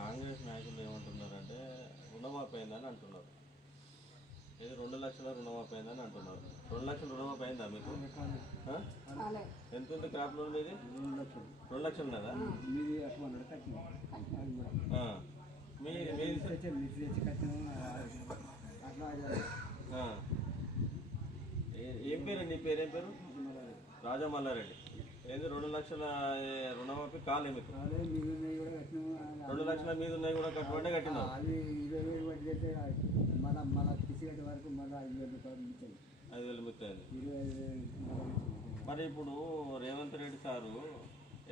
కాంగ్రెస్ నాయకులు ఏమంటున్నారంటే రుణమాఫీ అయిందని అంటున్నారు. ఇది రెండు లక్షల రుణమాఫీ అయిందని అంటున్నారు. రెండు లక్షల రుణమాఫీ అయిందా మీకు ఎంత ఉంది క్రాప్ లోన్ మీది రెండు లక్షలు. ఆ. ఏ- ఏం పేరు? నీ పేరు ఏం పేరు? రాజా మల్లారెడ్డి ఏంది రెండు లక్షల రుణమాఫీ కాలే మీకు? కట్టినాం. రెండు లక్షల మీద ఉన్నాయి కూడా కట్టుబడి కట్టినావు అది ఇరవై వేలు వడ్డీ అయితే మళ్ళీ మళ్ళీ తీసి కట్టే వరకు మళ్ళీ ఐదు వేలు మిత్తాయి మరి ఇప్పుడు రేవంత్ రెడ్డి సారు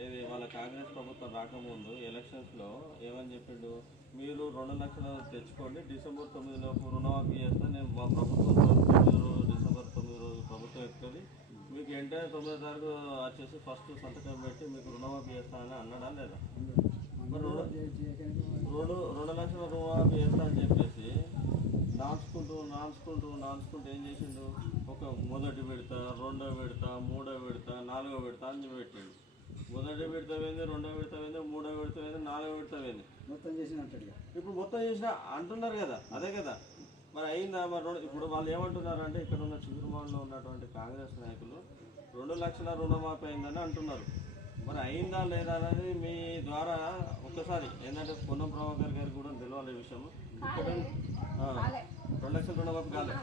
ఏది వాళ్ళ కాంగ్రెస్ ప్రభుత్వం రాకముందు ఎలక్షన్స్లో ఏమని చెప్పిండు? మీరు రెండు లక్షలు తెచ్చుకోండి డిసెంబర్ తొమ్మిది లోపు రుణమాఫీ చేస్తే నేను మా ప్రభుత్వం తొమ్మిది రోజు డిసెంబర్ తొమ్మిది రోజు ప్రభుత్వం ఎక్కుతుంది వెంటనే తొమ్మిదో తారీఖు వచ్చేసి ఫస్ట్ సంతకం పెట్టి మీకు రుణమాఫీ చేస్తానని అన్నాడా లేదా? మరి రెండు రెండు లక్షల రుణమాఫీ చేస్తా అని చెప్పేసి నాన్చుకుంటూ నాన్చుకుంటూ నాన్చుకుంటూ ఏం చేసిండు? ఒక మొదటి విడత రెండో విడత మూడో విడత నాలుగో విడత అని పెట్టిండు. మొదటి విడత పోయింది రెండో విడత పోయింది మూడో విడత పోయింది నాలుగో విడత పోయింది. మొత్తం చేసినట్టు ఇప్పుడు మొత్తం చేసిన అంటున్నారు కదా అదే కదా. మరి అయిందా? మరి ఇప్పుడు వాళ్ళు ఏమంటున్నారు అంటే ఇక్కడ ఉన్న చిగురుమాన్లో ఉన్నటువంటి కాంగ్రెస్ నాయకులు రెండు లక్షల రుణమాఫీ అయిందని అంటున్నారు. మరి అయిందా లేదా అనేది మీ ద్వారా ఒక్కసారి ఏంటంటే పొన్నం ప్రభాకర్ గారికి కూడా తెలియాలి విషయం. రెండు లక్షల రుణమాఫీ కాలే.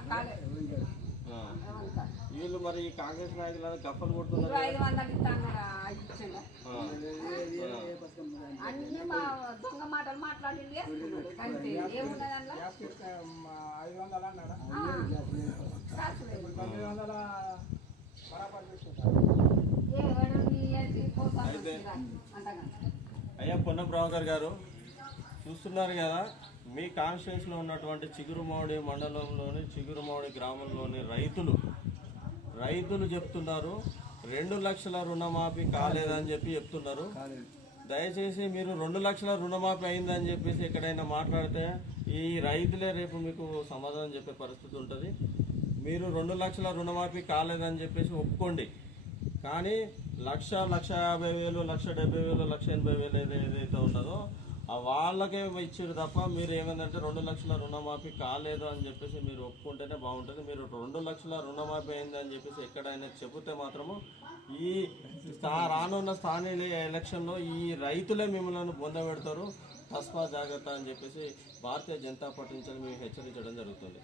వీళ్ళు మరి ఈ కాంగ్రెస్ నాయకులు గప్పలు కొడుతున్నారు. అన్ని మా దొంగ మాటలు ఐదు వందలు అయితే- అయ్యా పొన్న ప్రభాకర్ గారు చూస్తున్నారు కదా మీ కాన్స్టిట్యూన్స్లో ఉన్నటువంటి చిగురుమౌడి మండలంలోని చిగురుమౌడి గ్రామంలోని రైతులు రైతులు చెప్తున్నారు రెండు లక్షల రుణమాఫీ కాలేదని చెప్పి చెప్తున్నారు. దయచేసి మీరు రెండు లక్షల రుణమాఫీ అయిందని చెప్పేసి ఎక్కడైనా మాట్లాడితే ఈ రైతులే రేపు మీకు సమాధానం చెప్పే పరిస్థితి ఉంటుంది. మీరు రెండు లక్షల రుణమాఫీ కాలేదని చెప్పేసి ఒప్పుకోండి. కానీ లక్ష లక్ష యాభై వేలు లక్ష డెబ్బై వేలు లక్ష ఎనభై వేలు ఏదైతే ఉన్నదో వాళ్ళకే ఇచ్చారు తప్ప మీరు ఏమైందంటే రెండు లక్షల రుణమాఫీ కాలేదు అని చెప్పేసి మీరు ఒప్పుకుంటేనే బాగుంటుంది. మీరు రెండు లక్షల రుణమాఫీ అయింది అని చెప్పేసి ఎక్కడైనా చెబితే మాత్రము ఈ స్థా- రానున్న స్థానిక ఎలక్షన్లో ఈ రైతులే మిమ్మల్ని పొందబెడతారు తస్మా జాగ్రత్త అని చెప్పేసి భారతీయ జనతా పార్టీ నుంచి మేము హెచ్చరించడం జరుగుతుంది.